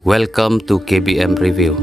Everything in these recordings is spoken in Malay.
Welcome to KBM Review.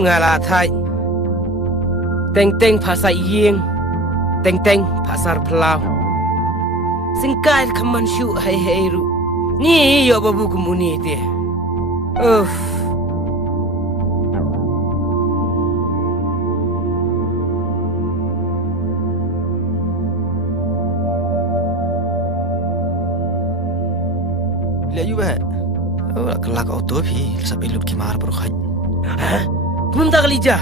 Ngala thai teng teng pasar yeng teng teng pasar pelau singkai kaman shu hai hai ru ni yo babu kumuni te là như vậy là cái lạc ô tô thì sao bị lụt cái mar bro khách Hah? Kumunta kalija.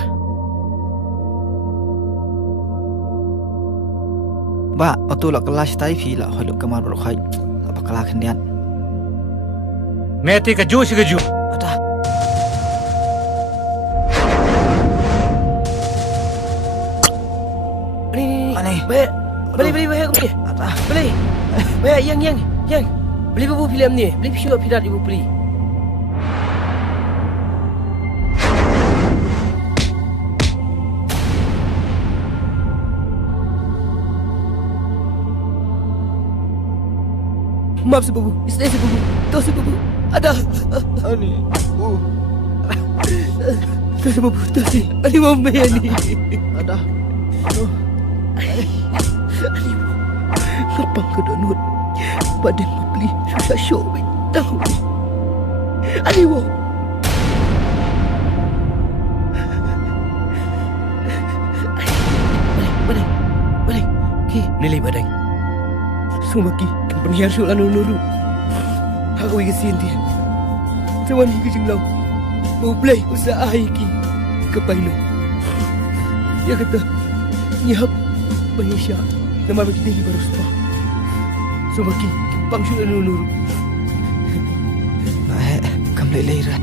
ba ô tô là cái lạc tay thì là hồi lụt cái mar bro khách apa cái lạc hình điện Meti kaju si kaju. ada Ni. Aneh. Baik. Beli beli. ada Beli. Baik yang. Beli buku filem ni. Beli syuk pidat ibu beli. Maaf sepupu, istri sepupu, tahu sepupu, ada. ani Tahu sepupu, tahu si, ani mau main ni. ada aduh Lapang ke donut, badan mau beli susah syok, tahu. Ani mau. Balik, ki, nilai badan. Semua ki, penyiar syuk lanu nuru. Aku ingin sintir. Zaman hingga jenglau. Mau play usaha ki ke Paino. Dia kata, nyihap Malaysia. Nama bagi tinggi baru sepah. Semua ki, pang syuk lanu nuru. baik cầm lại lấy ra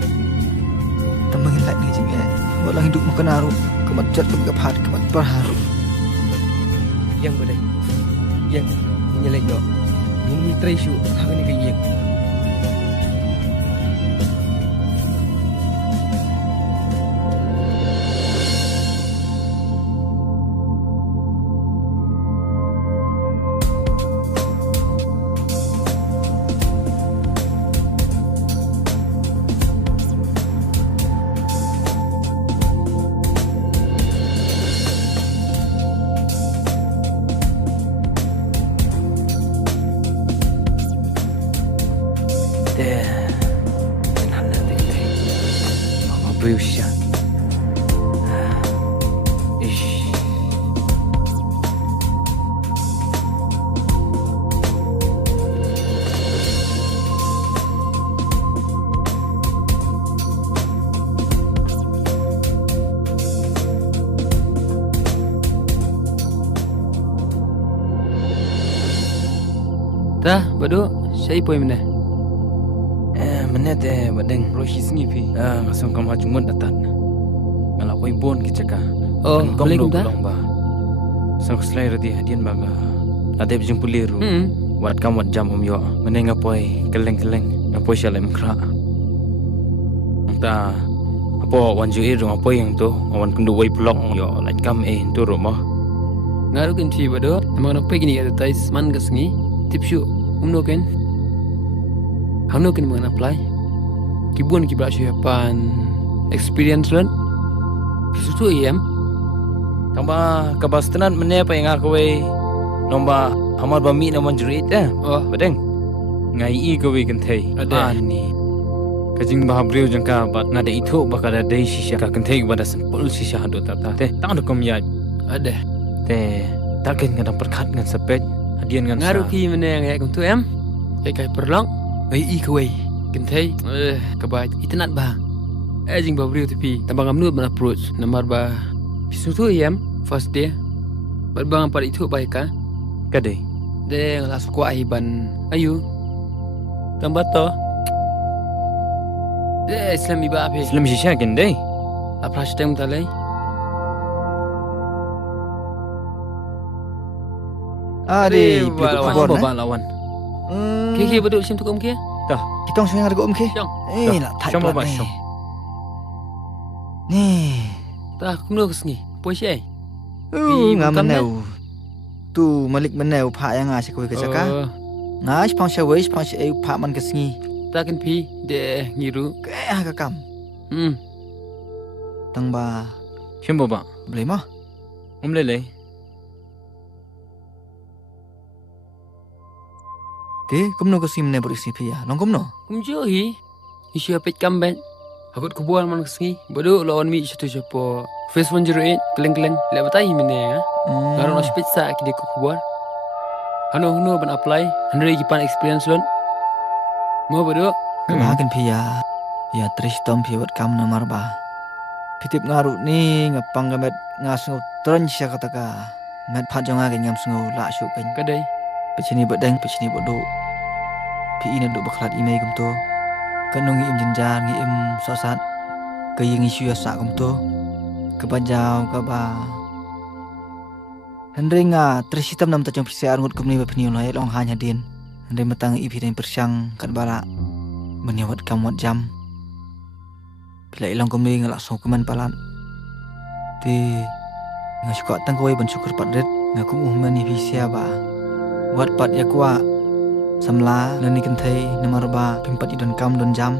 tầm mừng lại đi chứ nghe một lần hidup makan haru kemat jat kemat hat kemat berharu Yang badai. Yang nyelek dok. Yang ni try syuk. Hang ni ke yang. Berusia. Ish. Dah, badu, saya poin mana? Mana teh badeng rohi singi pi. Ngasong kam hajumut datan. Ngalak poi bon kicaka. Oh, Waalaikum dah. Ba. Sang selai rati hadian baga. Adep jeng puliru. Wat kam wat jam yo. Mana ngapoi keleng ngapoi shalem kra. Ta apa wanju iru ngapoi yang tu awan kundu wai blok yo lain kam tu rumah. Ngaruh kan sih badu, nampak nak pergi ni ada tais man kesengi, tipsu, kan? Hamno kan mengenai apply. Kibun kibra siapan experience run. Susu em. Tamba kabastenan mana apa yang aku wei nomba hamar bami naman jurit Oh, badeng ngai i ko we kan thei Ada. ani kajing bahabreu jangka bat ngada itu bakada dei shisha ka kan thei bada sampul shisha hadu tata te tang kom ya ada. te takin ngada perkat ngan sepet hadian ngan Ngaruh ki mana yang ya tu em. Kai perlang. I kawai. Kentai. Kebat. Itanat bah. Jing babriu tapi tambang amnu ban approach. Namar bah. Susu em. First day. Berbang pada itu baik kan? kade De langsung kuat ban. Ayu. Tambah to. De Islam iba api. Islam shisha kan dei Apa hashtag talai? ade Lawan. ba lawan Kiki betul sim tu kia? kita langsung ada gom ke Yang. lah tak Syam plat apa, ni Syam? ni Tak kumno kesengi. Poisi. ngam bukan menau tu malik menau pak yang ngasih kowe ke caka ngas pang syawis pang syai pak man kesengi Tak kan pi de ngiru. ke kakam tang ba shembo ba boleh mah umlele te kumno kesengi menau berisi pia long kumno Kumjo hi. Isu apet kamben. Akut kubuan man kesengi. Bodoh lawan mi satu siapa. Face 108 keleng-keleng. Lek batai mene ya. Ngaron ospit sa kide kubuan. Hano ban apply. Handre gipan experience lon. Mau bodoh. Kebahagiaan pia. Ya tristom pia buat kamu namar ba. Pitip ngaru ni ngapang gamet ngasngu tron sia kataka. Met phat jonga ke ngam sngu la syuk kan. Kadai. Pecini bedeng pecini bodo. Pi ina duk baklat imei gum to. Kanung im jenjar ngi im sosat. Ke yang isu asa gum to. Kebajau kaba. Hendringa trisitam nam tajong pisiar ngut kumni bapni ulai long hanya din. Hendring matang ipi dan persyang kat bala. Menyawat kamwat jam. Bila ilang kumni ngalak sokuman palan. Ti ngasuka tangkoi bersyukur padret ngaku umman ipi siapa. Wat pat ya kuat samla nani kentai namar ba pimpat idon kam don jam.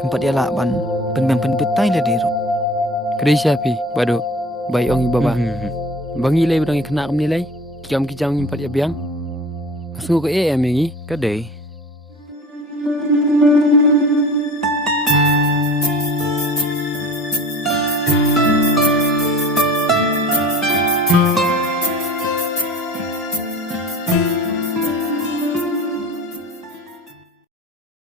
Pimpat ya lak ban pen betai le diru. Kadai siapi. Bodoh. Baik ong baba. Bangi lay berang kena kam nilai. Kiam kijam impat ya biang. Kasungu ke AM yang ni. Kadai